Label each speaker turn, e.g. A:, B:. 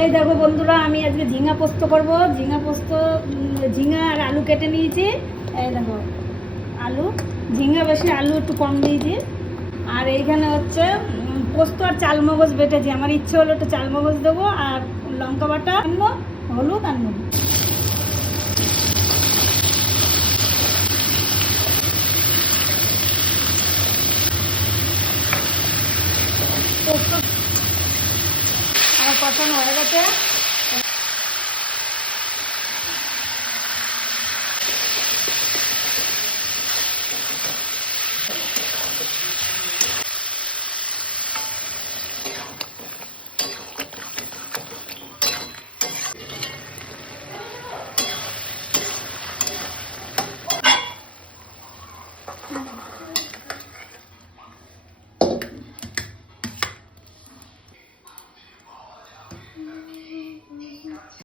A: এই দেখো বন্ধুরা, আমি আজকে ঝিঙা পোস্ত করব। ঝিঙা পোস্ত ঝিঙা আর আলু কেটে নিয়েছি। এই দেখো, আলু, ঝিঙা বেশি, আলু একটু কম দিয়েছি আর এইখানে হচ্ছে পোস্ত আর চালমগজ বেটেছি। আমার ইচ্ছে হলো একটু চালমগজ দেবো আর লঙ্কা বাটা আনব, হলুদ আনব। পোস্ত কষানো হয়ে গেছে Thank you.